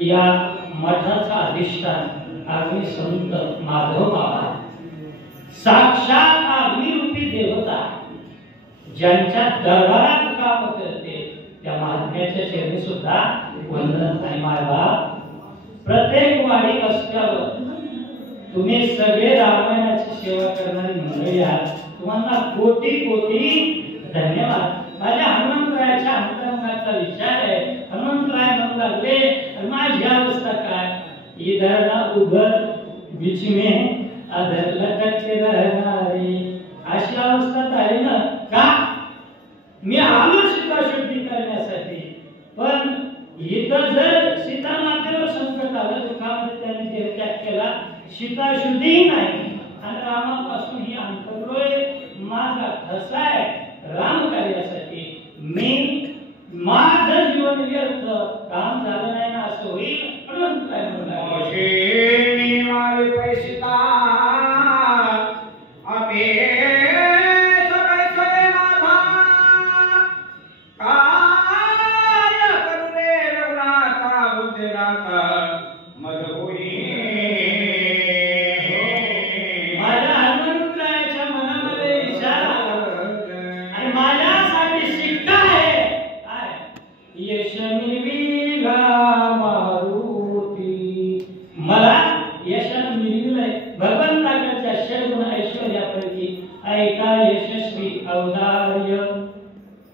या मठाचा अधिष्ठान आम्ही संत माधव बाबा साक्षात अग्निरूपी देवता ज्यांच्या दरबारात काम करते त्या महात्म्याच्या चरणी सुद्धा वंदन आणि मायबाप प्रत्येक वाडी रस्त्यावर तुम्ही सगळे रामायणाची सेवा करणारी मंडळी आहात. तुम्हाला कोटी कोटी धन्यवाद. माझ्या हनुमंतरायाच्या अंतरंगाचा विचार आहे. हनुमंतराय म्हणू लागले माझी अवस्था काय, इधर ना उधर बीच में अधर लटकते रहणारी अशी अवस्था झाली ना. का मी आलो सीता शुद्धी करण्यासाठी, पण इथं जर सीता मातेवर संकट आलं तर का त्यांनी देहत्याग केला. सीता शुद्धी नाही आणि रामापासून ही अंतरोय माझा ठसा आहे. राम कार्यासाठी मी माझं जीवन व्यर्थ काम झालं नाही ना असं होईल. म्हणून काय म्हणणार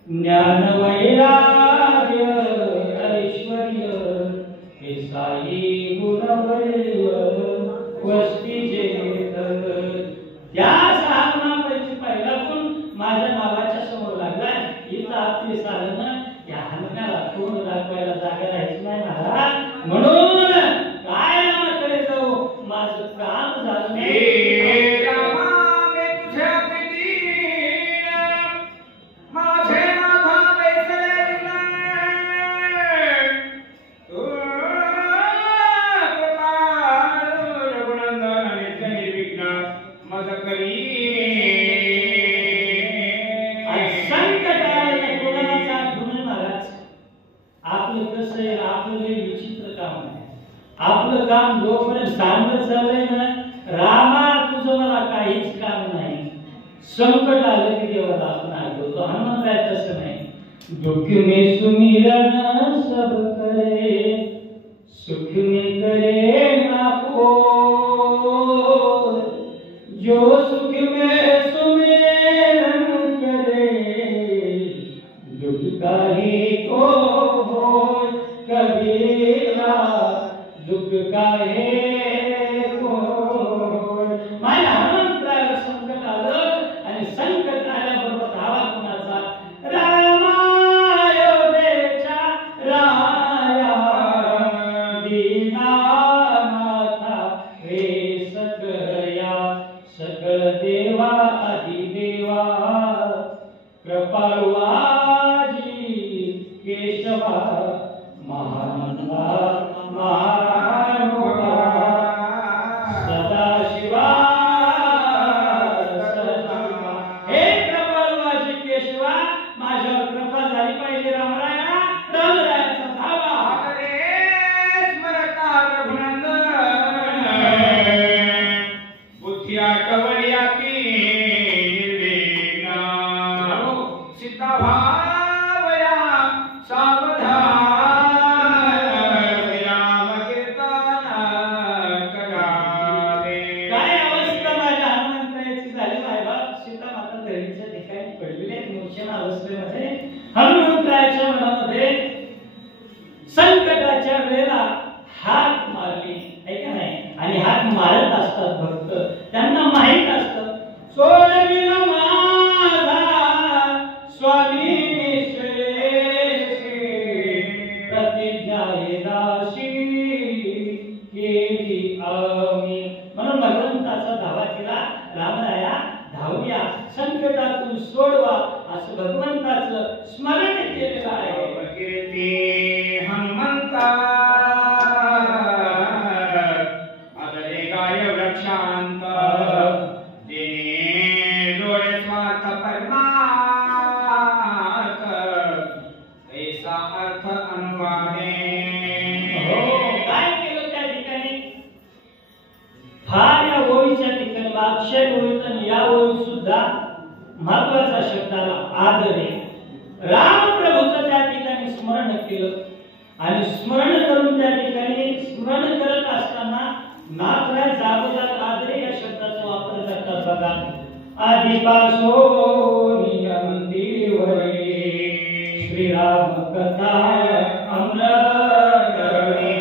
ज्ञान वैराग्य ऐश्वर्य हे साई गुणवैव वस्ती जेत. त्या सहा गुणांपैकी पहिला गुण माझ्या नावाच्या समोर लागला. इथं आपली साधनं या हनुम्याला तोंड दाखवायला जागा राहायची नाही महाराज. म्हणून काय नामाकडे जाऊ, माझं काम झालं नाही. आपलं काम जोपर्यंत सांगत चाललंय ना, रामा तुझं मला काहीच काम नाही. संकट आलं की देवाला आपण आठवतो. हनुमंतराय तसं नाही. दुःख में सुमिरन सब करे, सुख में करे ना कोई. जो सुख में सुमिरन करे, कृपाळवाजी केशवा महानंदा महानुभा सदाशिवा सदाशिवा हे कृपाळवाजी केशवा माझ्यावर कृपा झाली पाहिजे रामराया रामरायाचा धावा रे स्मरता रघुनंदन बुद्धी आटवल्या की निर्विघ्न सीता भावया सावधान राम कीर्तन करावे काय अवस्था माझ्या हनुमंताची झाली साहेबा सीता माता धरणीच्या ठिकाणी पडलेल्या मूर्छना अवस्थेमध्ये हनुमंताच्या मनामध्ये संकटाच्या वेळेला हात मारली आहे का नाही आणि हात मारत असतात भक्त त्यांना माहित असतं सोडविला माझा स्वामी निश्चयेशी प्रतिज्ञा हे दासी केली आम्ही म्हणून भगवंताचा धावा केला रामराया धावूया संकटातून सोडवा असं भगवंताचं स्मरण केलेलं आहे कीर्ती हनुमंता अगले गाय वृक्षांत जेने डोळे स्वार्थ परमार्थ ऐसा अर्थ अनुवादे हो काय केलं त्या ठिकाणी फार या ओळीच्या ठिकाणी अक्षय ओळीत आणि या ओळीत सुद्धा महत्वाचा शब्दाला आदर आहे रामप्रभूचं त्या ठिकाणी स्मरण केलं आणि स्मरण करून त्या ठिकाणी स्मरण करत असताना नाथराय जागोजाग आदरे या शब्दाचा वापर करतात बघा आदिपासून अंतिवरे श्रीराम कथा अमृत करणे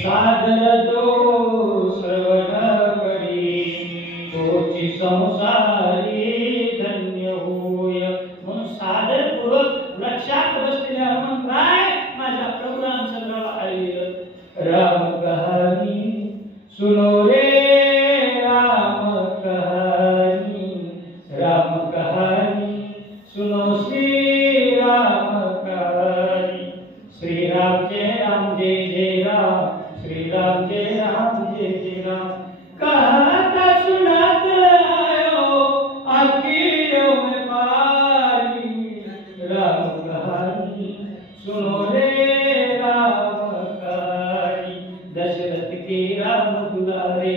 सादर जो श्रवण करी तोची संसारी धन्य होय म्हणून सादरपूर्वक लक्षात बसलेले हनुमंतराय माझ्या प्रभू रामचंद्राला आलेलं राम कहाणी सुनो रे राम कहानी सुनो श्री राम कहानी श्री राम जय जय राम श्री राम जय जय राम कहता सुनात आयो आखियों में पारी राम कहानी सुनो रे राम कहानी दशरथ के राम दुलारे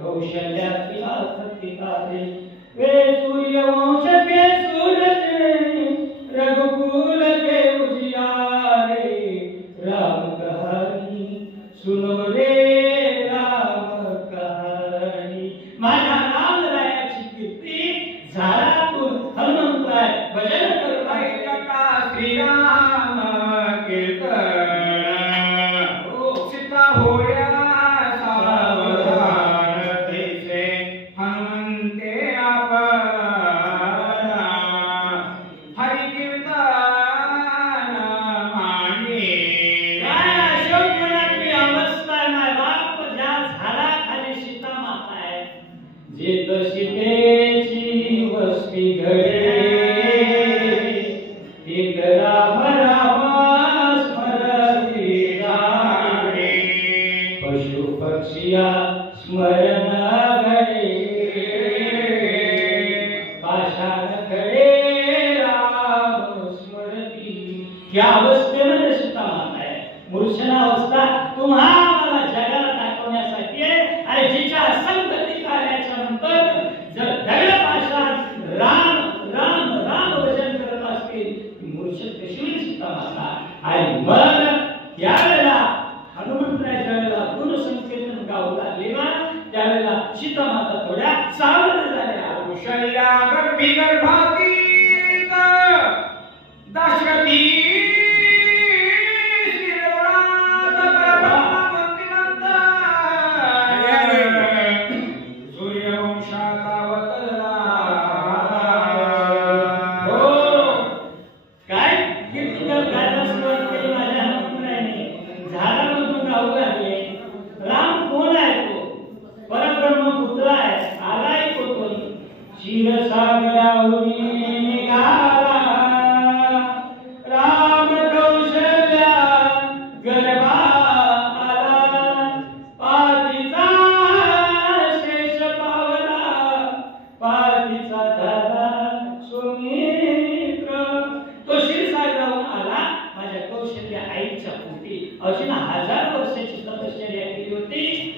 कौशल्या की आसक्तिकारे वे सूर्य वंश के सूरज रघुकुल के उजियारे राम कहानी सुनो रे राम कहानी माझ्या रामरायाची कीर्ती झाडातून हनुमंतराय भजन करत आहे कथा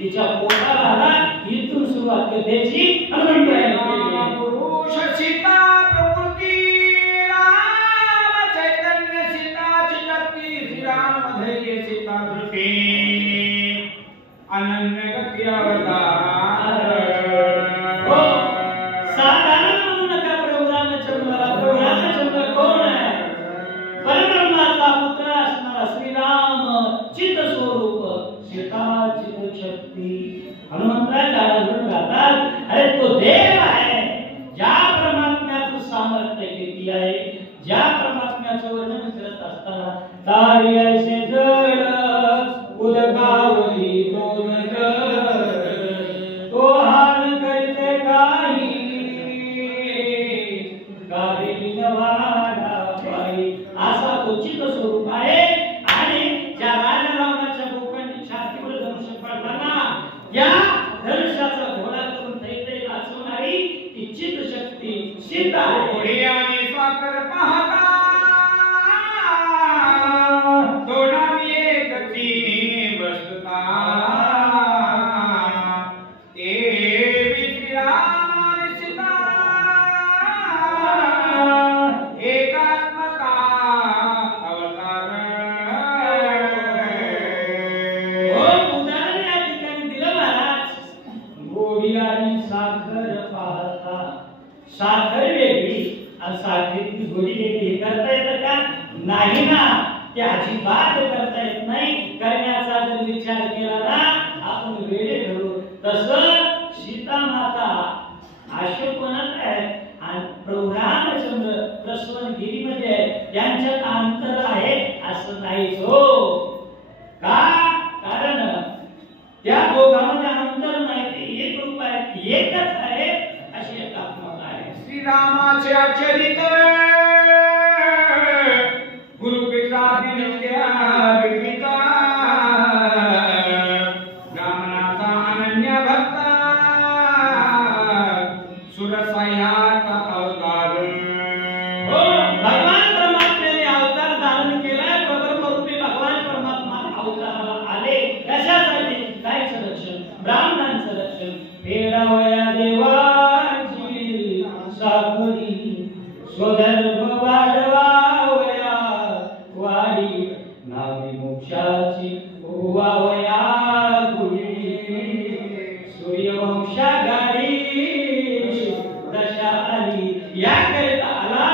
तिच्या पोटाला आला. इथून सुरुवात कथेची हनुमंतरायाने केली. पुरुष सीता प्रकृती राम चैतन्य सीता चित्ती श्रीराम धैर्य सीता धृती अनन्य गती अवतार. हो, साधारण म्हणू नका प्रभू रामचंद्राला. प्रभू रामचंद्र कोण आहे? परब्रह्माचा पुत्र असणारा श्रीराम चित स्वरूप सीता चित शक्ती. हनुमंतराय धरून राहतात, अरे तो देव आहे. ज्या परमात्म्याचं सामर्थ्य किती आहे, ज्या परमात्म्याचं वर्णन करत असताना तारी ऐसे जड उदकावरी दोन तो हान करते काही गावी नवाडा बाई. असा तो चित स्वरूप आहे. आणि ज्या राजरावणाच्या गोपांनी छातीवर धनुष्य पडताना या धनुष्याचा घोडा करून थैथे नाचवणारी ती चित शक्ती सीता आहे. पुढे आणि साकर पाहता दोनावी एकची बसता देवी श्रीराम आणि सीता एकात्मता अवतार. हो, उदाहरण या ठिकाणी दिलं महाराज. गोडी आणि साखर पाहता. साखर वेगळी आणि साखरेची गोडी वेगळी. करता येतं का? नाही ना. ते अजिबात करता येत नाही. करण्याचा जर विचार केला ना आपण वेडे ठरू. तसं सीता माता अशोकवनात आहे आणि प्रभू रामचंद्र प्रसवनगिरीमध्ये आहे. त्यांच्यात अंतर आहे असं नाहीच. हो, का? कारण त्या दोघांमध्ये अंतर नाही. ते एक रूप आहे, एकच आहे, अशी एकात्मता आहे. श्रीरामाचे आचरित गुरुपिता नित्या विपिता ब्राह्मणाचा अनन्य भक्त सुरसह्यात अवतार. हो, भगवान परमात्म्याने अवतार धारण केलाय. प्रब्रह्मरूपी भगवान परमात्मा अवताराला आले. कशासाठी? काय संरक्षण? ब्राह्मणांचं रक्षण. फेडावया देवाची साखरी स्वधर्म वाढवावया वाडी नावी मोक्षाची उवावया गुढी सूर्यवंशा गाडी दशा आली. याकरिता आला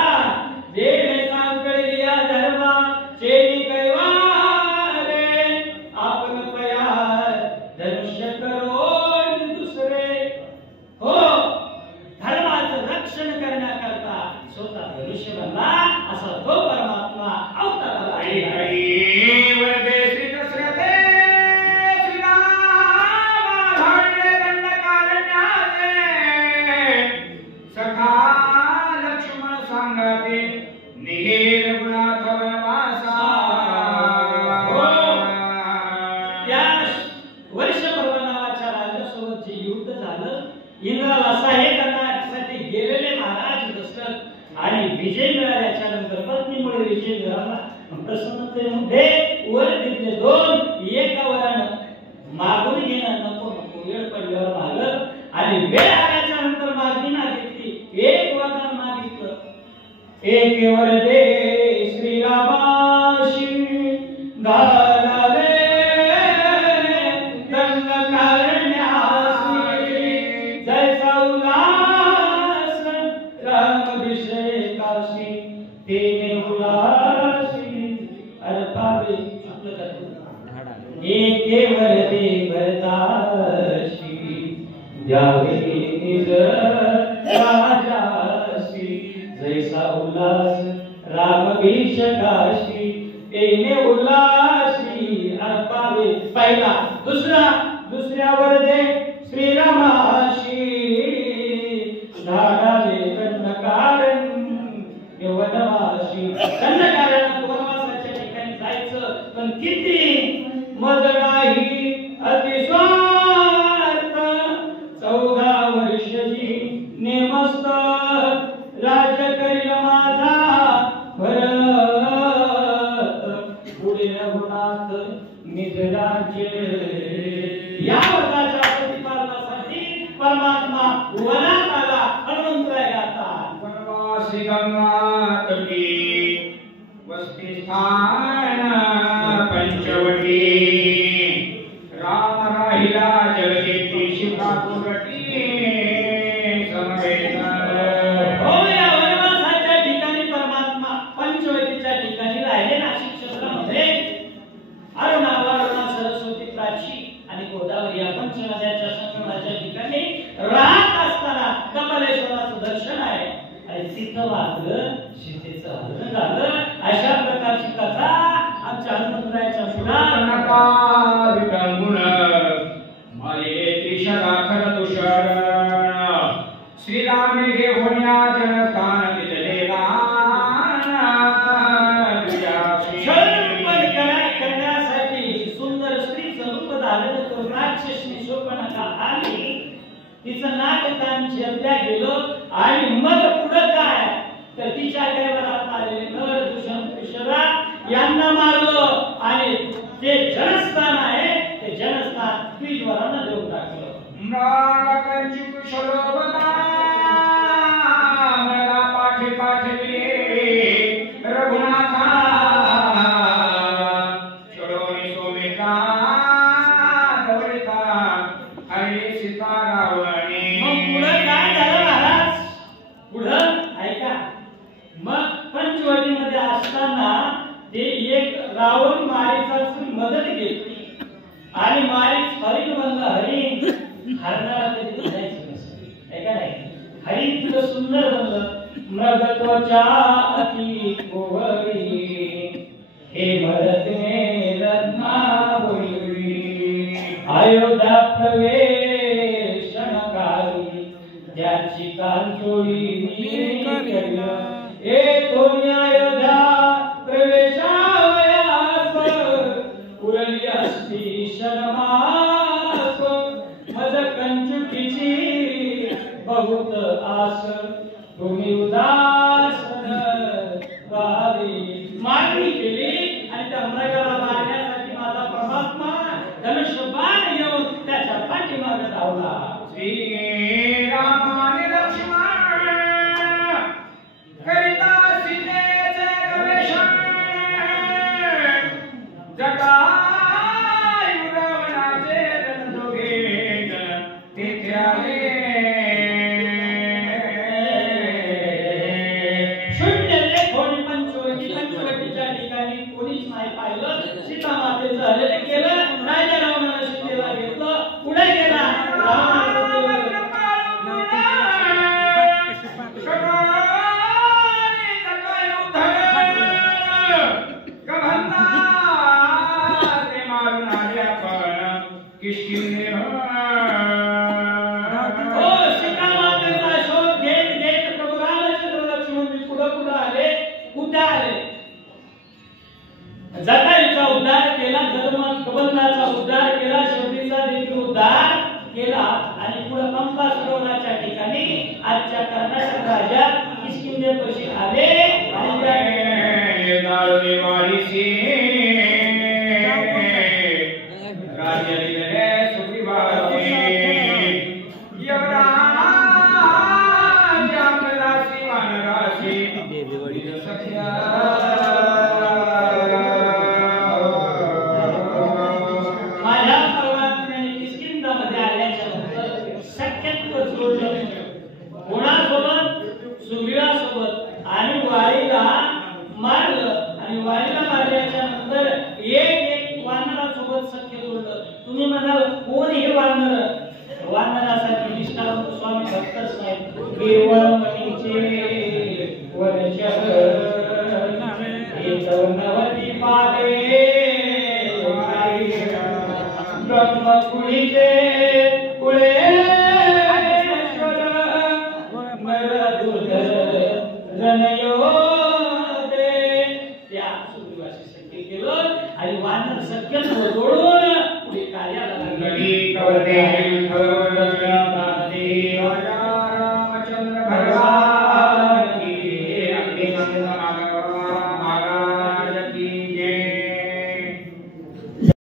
देव सांगली या धर्मा चेली कैवारे आपण पया धनुष्य करो दुसरे. हो, धर्माचं रक्षण करण्याकरता स्वतः धनुष्य बनला. असा तो परमात्मा अवताराला आलेला आहे. वरदे श्री दशरथे श्रीराम धारणे दंडकारण्याचे सखा लक्ष्मण सांगाते निहे रघुनाथ वनवासा. त्या वर्षपर्व नावाच्या राजासोबत जे युद्ध झालं, इंद्राला सहाय्य करण्यासाठी गेलेले महाराज दशरथ आणि विजय मिळाल्याच्या नंतर पत्नीमुळे विजय मिळाला. प्रसन्नतेमध्ये वर दिले दोन. एका वरानं मागून घेणं नको नको, वेळ पडल्यावर मागलं आणि वेळ आल्याच्या नंतर मागणी मागितली. एक वरदान मागितलं. एक वर दे श्रीरामाशी घालावे दंड करण्यासी जैसा उल्हास रामाभिषेकाशी तेने उल्हासी अर्थावे एके वर दे भरताशी द्यावे निज राजासी जैसा उल्हास रामाभिषेकाशी तेने उल्हासी अर्थावे. पहिला. दुसऱ्यावर दे श्रीरामाशी धाडावे दंडकारण वनवासी. दंडकारणात वनवासाच्या ठिकाणी जायचं, पण किती मज नाही अतिस्वार्थ. 14 वर्षी नेमस्त राज्य करील माझा भरत. पुढे रघुनाथ निज राज्य. या वसती स्थान पंचवटी राम राहिला जगजेती शिखा कुरटी समवेत हो या वनवासाच्या ठिकाणी परमात्मा पंचवटीच्या ठिकाणी राहिले नाशिक शहरामध्ये अरुणा सरस्वती प्राची आणि गोदावरी या पंचनद्याच्या संगमाच्या ठिकाणी राहत असताना कमलेश्वराचं दर्शन आहे आणि तिथं वागलं सीतेचं हरण झालं. अशा प्रकारची कथा आमच्या हनुमंतरायाच्या पुराणात विटंबुन मालिके त्रिशराखर दुषण श्रीरामे घेऊन या जनस्थान दिलेले करण्यासाठी सुंदर स्त्रीचं रूप धारण करून राक्षसनी शोभनका आली. तिचं नाककान छेदल्या गेलं आणि मग पुढं काय तर तिच्या गैवरात आलेले नर दूषण पिशरा यांना मारलं आणि ते जनस्थान आहे ते जनस्थान द्विजवरांना देऊन टाकलं. नागकांची कुशलोबता मला पाठी पाठविले रघुनाथा चढवणे सोमेका दौरिका हरी सीता रावणे. मग पुढं काय झालं महाराज? पुढं ऐका. मग पंचवटीमध्ये असताना ते एक रावण मारीचाची मदत घेतली आणि मारीच हरिण बनला. हरिण हरणाला कधी जायचं नसतं ऐका नाही. हरिण तुला सुंदर बनलं. मृगत्वच्या अति गोवरी हे भरतने रत्नावरी अयोध्या प्रवेशण काली त्याची कांचोळी तो अयोध्या प्रवेशावयास उरली असती शरमास मज कंचुकीची बहुत आस तुम्ही उदासन मागणी केली आणि त्या मृगाला मारण्यासाठी माझा परमात्मा धनुष्यबाण येऊन त्याच्या पाठीमागे धावला. श्री रामाने लक्ष्मण करिता सीतेचे गवेषण जटायु रावणाचे रणदोघे तेथे आले. शून्य ते थोडी पंचवटीच्या ठिकाणी कोणीच नाही पाहिलं. सीता मातेचं झालेलं केलं. राजा रावणाला सीतेला घेतलं. पुढे गेला. जटायूचा उद्धार केला. कबंधाचा उद्धार केला. शबरीचा देखील उद्धार केला आणि पुढे पंपा सरोवराच्या ठिकाणी आजच्या कर्नाटक राज्यात किष्किंधेपाशी आले आणि तुम्ही म्हणाल कोण हे वानर? वानरासाठी निष्ठावंत स्वामी भक्तच नाही. केवळ मनीचे वरचर नवती पावे ब्रह्मकुळीचे कुळे नरदुर्धर जनयोदे त्या सूर्यवासी सत्य केलं आणि वानर सत्य जोडून पुढे कार्याला लागले.